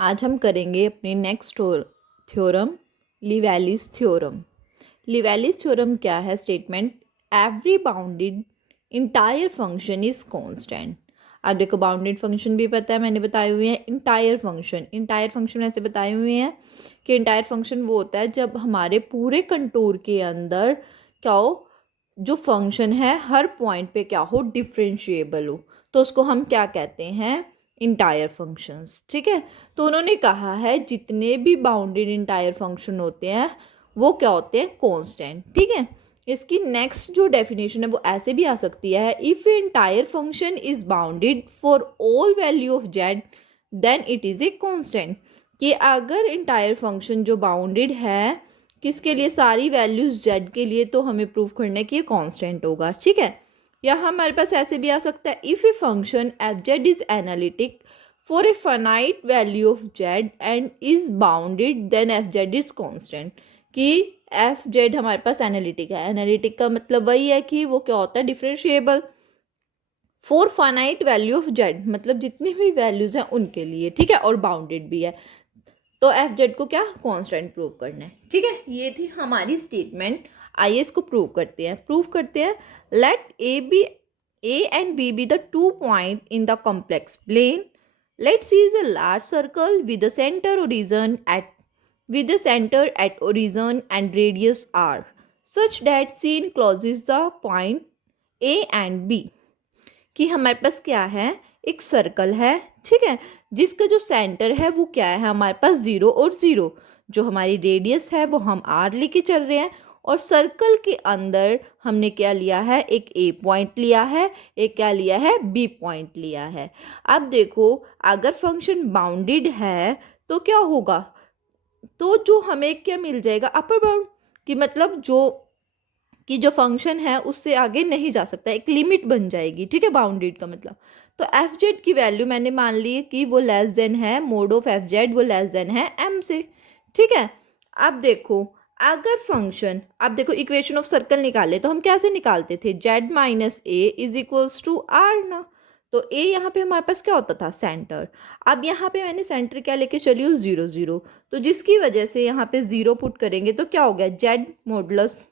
आज हम करेंगे अपनी नेक्स्ट थ्योरम, लिवैलिस थ्योरम। लिवैलिस थ्योरम क्या है? Statement every bounded entire function is constant. अब देखो, बाउंडेड फंक्शन भी पता है, मैंने बताए हुए हैं। इंटायर फंक्शन ऐसे बताए हुए हैं कि इंटायर फंक्शन वो होता है जब हमारे पूरे कंटूर के अंदर क्या हो, जो फंक्शन है हर पॉइंट पे क्या हो, डिफरेंशिएबल हो, तो उसको हम क्या कहते हैं? Entire functions. ठीक है, तो उन्होंने कहा है जितने भी बाउंडेड इंटायर फंक्शन होते हैं वो क्या होते हैं? कांस्टेंट। ठीक है, इसकी नेक्स्ट जो डेफिनेशन है वो ऐसे भी आ सकती है, if entire function is bounded for all value of Z then it is a constant. कि अगर इंटायर फंक्शन जो बाउंडेड है किसके लिए? सारी वैल्यूज जेड के लिए, तो हमें प्रूव करना है कि ये कांस्टेंट होगा। ठीक है, या हमारे पास ऐसे भी आ सकता है, if a function F Z is analytic for a finite value of Z and is bounded then F Z is constant. कि एफ जेड हमारे पास एनालिटिक है। एनालिटिक का मतलब वही है कि वो क्या होता है? Differentiable for finite value of Z, मतलब जितनी भी वैल्यूज हैं उनके लिए। ठीक है, और बाउंडेड भी है, तो एफ जेड को क्या? कांस्टेंट प्रूव करना है। ठीक है, ये थी हमारी स्टेटमेंट। आइए इसको प्रूव करते हैं। Let A and B the two point in the complex plane. Let C is a large circle with the centre at origin and radius r such that c encloses the point a and b। कि हमारे पास क्या है? एक circle है। ठीक है, जिसका जो सेंटर है वो क्या है? हमारे पास 0 और 0। जो हमारी रेडियस है वो हम आर लेके चल रहे हैं, और सर्कल के अंदर हमने क्या लिया है? एक ए पॉइंट लिया है, एक क्या लिया है? बी पॉइंट लिया है। अब देखो, अगर फंक्शन बाउंडेड है तो क्या होगा? तो जो हमें क्या मिल जाएगा? Upper bound. कि मतलब जो फंक्शन है उससे आगे नहीं जा सकता, एक लिमिट बन जाएगी। ठीक है, बाउंडेड का मतलब। तो एफ जेड की वैल्यू मैंने मान ली कि वो लेस देन है, मोड ऑफ एफ जेड वो लेस देन है एम से। ठीक है, अब देखो, अगर फंक्शन, अब देखो इक्वेशन ऑफ सर्कल निकाले तो हम कैसे निकालते थे? Z minus A is equals to R ना। तो ए यहाँ पे हमारे पास क्या होता था? सेंटर। अब यहाँ पे मैंने सेंटर क्या लेके चली हूँ? 0 0। तो जिसकी वजह से यहाँ पे 0 पुट करेंगे तो क्या हो गया? Z modulus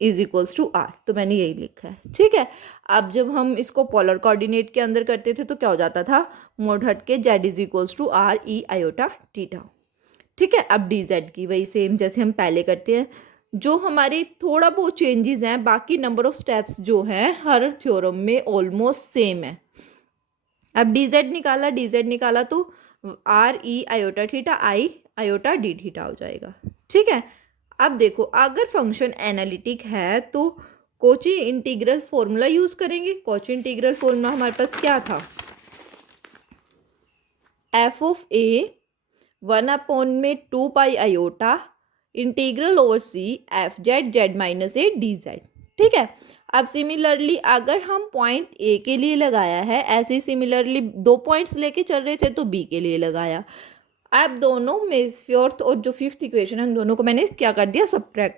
is equals to R. तो मैंने यही लिखा है। ठीक है, अब जब हम इसको पोलर कोऑर्डिनेट के अंदर करते थे तो क्या हो जाता था? मोड हट के Z is equals to R E iota theta. ठीक है, अब डी जेड की वही सेम जैसे हम पहले करते हैं। जो हमारे थोड़ा बहुत चेंजेस हैं, बाकी नंबर ऑफ स्टेप्स जो हैं हर थ्योरम में ऑलमोस्ट सेम है। अब डी जेड निकाला तो are E iota theta I iota D theta हो जाएगा। ठीक है, अब देखो, अगर फंक्शन एनालिटिक है तो कॉची इंटीग्रल फॉर्मूला यूज करेंगे। कॉची इंटीग्रल फॉर्मूला हमारे पास क्या था? F of a 1/2 iota integral over c f Z Z minus a d Z. ठीक है, अब सिमिलरली अगर हम पॉइंट ए के लिए लगाया है, ऐसे ही सिमिलरली 2 पॉइंट्स लेके चल रहे थे तो बी के लिए लगाया। अब दोनों में फोर्थ और जो फिफ्थ इक्वेशन है उन दोनों को मैंने क्या कर दिया? सब्ट्रैक्ट।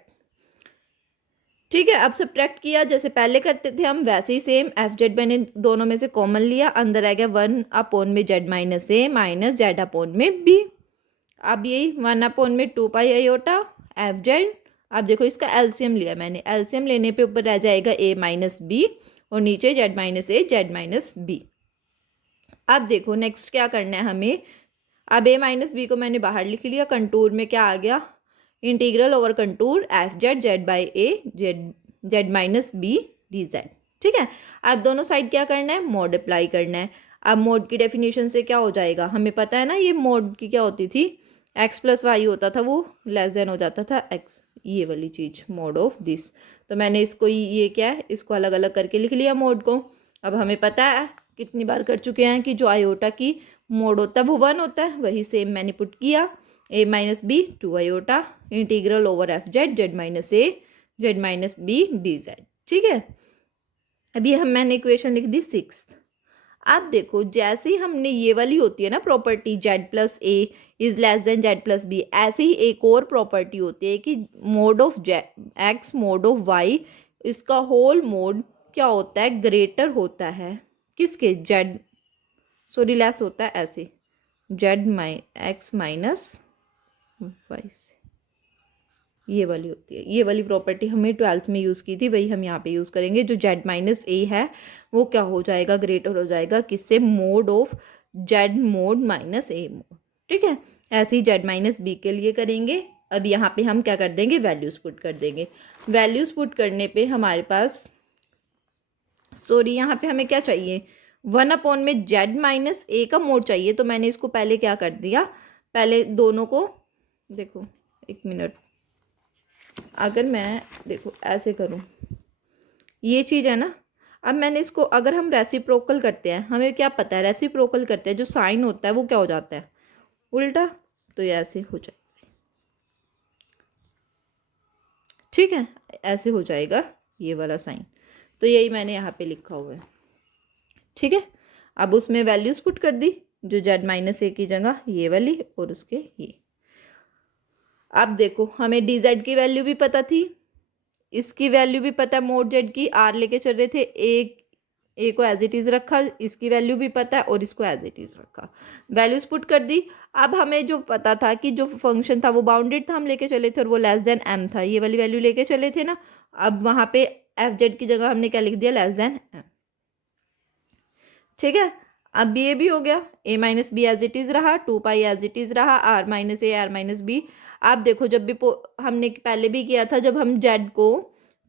ठीक है, अब सब्ट्रैक्ट किया जैसे पहले करते थे हम, वैसे ही सेम एफ जेड मैंने दोनों में से कॉमन लिया, अंदर आ गया 1/जेड माइनस ए माइनस जेड/बी। अब यही 1/2 आयोटा एफ जेड। अब देखो, इसका एलसीएम लिया मैंने, एलसीएम लेने पे ऊपर रह जाएगा ए माइनस बी और नीचे Z minus A Z minus B. अब देखो नेक्स्ट क्या करना है हमें? अब ए माइनस बी को मैंने बाहर लिख लिया, कंटूर में क्या आ गया? Integral over contour f Z z by a z Z minus B D Z. ठीक है, अब दोनों साइड क्या करना है? मोड अप्लाई करना है। अब मोड की डेफिनेशन से क्या हो जाएगा? हमें पता है ना, ये मोड की क्या होती थी? एक्स प्लस वाई होता था, वो लेस देन हो जाता था एक्स, ये वाली चीज़ मोड ऑफ दिस। तो मैंने इसको ये क्या है, इसको अलग अलग करके लिख लिया मोड को। अब हमें पता है, कितनी बार कर चुके हैं, कि जो आयोटा की मोड होता है वो 1 होता है, वही सेम मैंने पुट किया। A minus B 2 iota integral over F Z Z minus A Z minus B D Z. ठीक है, अभी मैंने इक्वेशन लिख दी 6। अब देखो, जैसे ही हमने ये वाली होती है ना property, z plus a is less than z plus b, ऐसे ही एक और प्रॉपर्टी होती है कि mod of x mod of y, इसका होल मोड क्या होता है? ग्रेटर होता है किसके? जेड, सॉरी लेस होता है ऐसे। x माइनस वाई से, ये वाली होती है। ये वाली प्रॉपर्टी हमने 12th में यूज़ की थी, वही हम यहाँ पे यूज़ करेंगे। जो z माइनस ए है वो क्या हो जाएगा, ग्रेटर हो जाएगा किससे, mode of z mode minus A mode. ठीक है, ऐसे ही z माइनस बी के लिए करेंगे। अब यहाँ पे हम क्या कर देंगे, वैल्यूज़ पुट कर देंगे। वैल्यूज़ पुट करने पे हमारे पास, सॉरी यहाँ पे हमें क्या चाहिए, 1 में z माइनस ए का मोड चाहिए। तो मैंने इसको पहले क्या कर दिया, पहले दोनों को देखो, एक मिनट, अगर मैं देखो ऐसे करूँ, ये चीज़ है ना। अब मैंने इसको, अगर हम रेसिप्रोकल करते हैं, हमें क्या पता है, रेसिप्रोकल करते हैं जो साइन होता है वो क्या हो जाता है, उल्टा। तो ये ऐसे हो जाएगा, ठीक है, ऐसे हो जाएगा ये वाला साइन। तो यही मैंने यहाँ पे लिखा हुआ है। ठीक है, अब उसमें वैल्यूज़ पुट कर दी, जो z माइनस ए की जगह ये वाली और उसके ये। अब देखो हमें डी जेड की वैल्यू भी पता थी, इसकी वैल्यू भी पता है, मोड जेड की, आर लेके चल रहे थे, ए को एज इट इज़ रखा, इसकी वैल्यू भी पता है और इसको एज इट इज़ रखा, वैल्यूज़ पुट कर दी। अब हमें जो पता था कि जो फंक्शन था वो बाउंडेड था, हम लेके चले थे, और वो लेस देन m था, ये वाली वैल्यू लेके चले थे ना। अब वहाँ पे एफ जेड की जगह हमने क्या लिख दिया, लेस देन m। ठीक है, अब ये भी हो गया, a minus b as it is रहा, 2 पाई एज इट इज़ रहा, r minus a r minus b. आप देखो जब भी हमने पहले भी किया था, जब हम z को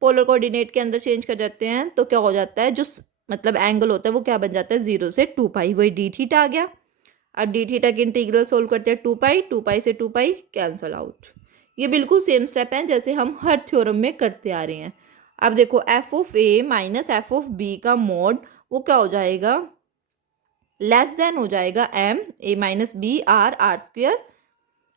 पोलर कोऑर्डिनेट के अंदर चेंज कर देते हैं तो क्या हो जाता है, जो मतलब एंगल होता है वो क्या बन जाता है, 0 से 2 पाई, वही डी थीटा आ गया। अब डी थीटा की इंटीग्रल सोल्व करते हैं, 2 पाई से 2 पाई कैंसल आउट। ये बिल्कुल सेम स्टेप है जैसे हम हर थ्योरम में करते आ रहे हैं। अब देखो f of a minus f of b का मोड वो क्या हो जाएगा, लेस देन हो जाएगा m a minus b r square.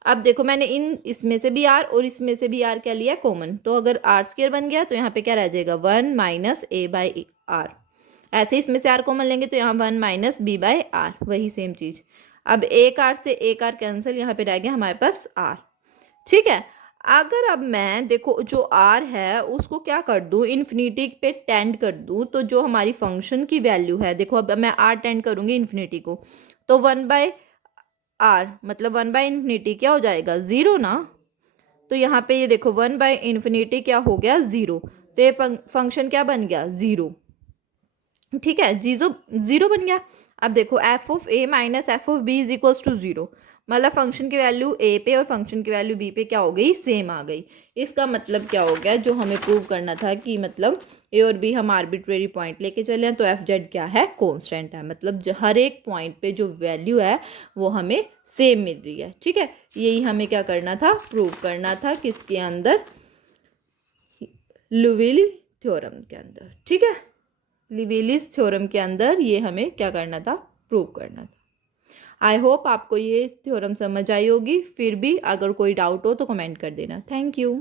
अब देखो मैंने इसमें से भी r और इसमें से भी r क्या लिया कॉमन, तो अगर r स्क्वेयर बन गया तो यहाँ पे क्या रह जाएगा, 1 माइनस ए बाई आर। ऐसे इसमें से r कॉमन लेंगे तो यहाँ 1 माइनस बी बाई आर, वही सेम चीज़। अब एक r से एक r कैंसिल, यहाँ पे रह गया हमारे पास r। ठीक है, अगर अब मैं देखो जो r है उसको क्या कर दूँ, इन्फिनिटी पे टेंड कर दूँ, तो जो हमारी फंक्शन की वैल्यू है, देखो अब मैं r टेंड करूँगी इन्फिनिटी को, तो 1/r मतलब 1/इन्फिनिटी क्या हो जाएगा, 0 ना। तो यहाँ पे ये देखो 1/इन्फिनिटी क्या हो गया, 0। तो ये फंक्शन क्या बन गया, 0। ठीक है, 0 बन गया। अब देखो f of a minus f of b is equals to 0, मतलब फंक्शन की वैल्यू ए पे और फंक्शन की वैल्यू बी पे क्या हो गई, सेम आ गई। इसका मतलब क्या हो गया, जो हमें प्रूव करना था कि मतलब ए और बी हम आर्बिट्रेरी पॉइंट लेके चले हैं, तो एफ जेड क्या है, कांस्टेंट है, मतलब हर एक पॉइंट पे जो वैल्यू है वो हमें सेम मिल रही है। ठीक है, यही हमें क्या करना था, प्रूव करना था, किसके अंदर, लुविल थ्योरम के अंदर। ठीक है, लिवेलिस थ्योरम के अंदर ये हमें क्या करना था, प्रूव करना था। आई होप आपको ये थ्योरम समझ आई होगी। फिर भी अगर कोई डाउट हो तो कमेंट कर देना। Thank you.